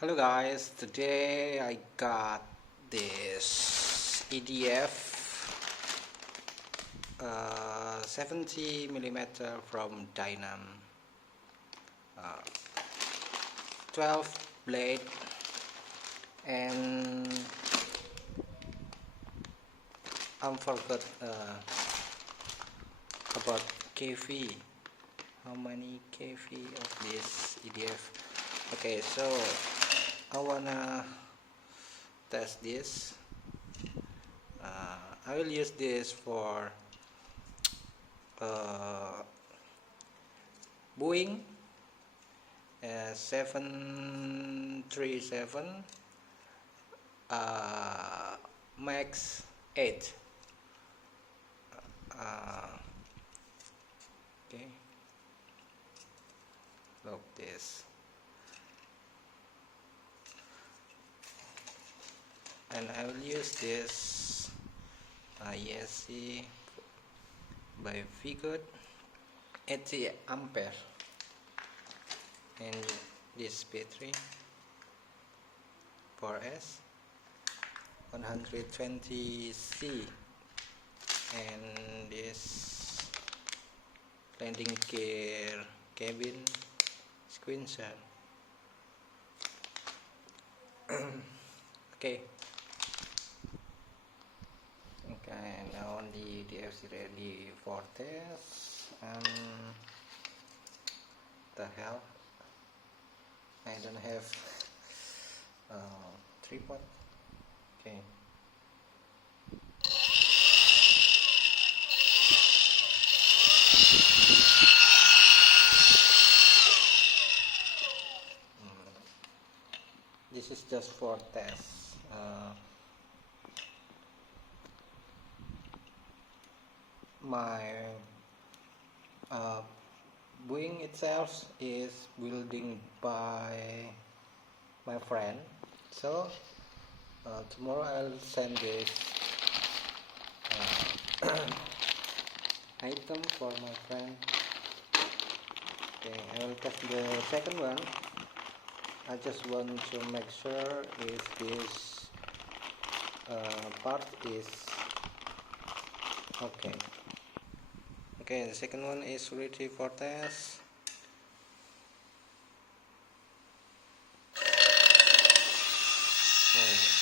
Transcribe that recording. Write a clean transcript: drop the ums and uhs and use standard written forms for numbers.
Hello guys, today I got this EDF 70mm from Dynam, 12 blade, and I forgot about kV, how many kV of this EDF. Okay, so I wanna test this. I will use this for Boeing 737 Max 8. Okay, look this. And I will use this ESC by figured 80 ampere and this battery 4S 120C and this landing gear cabin screen shot. Okay. Okay, now the EDF is ready for test. The hell, I don't have tripod. Okay. This is just for test. My Boeing itself is building by my friend, so tomorrow I'll send this item for my friend. Okay, I will test the second one. I just want to make sure if this part is okay. Okay, the second one is ready for test. Oh.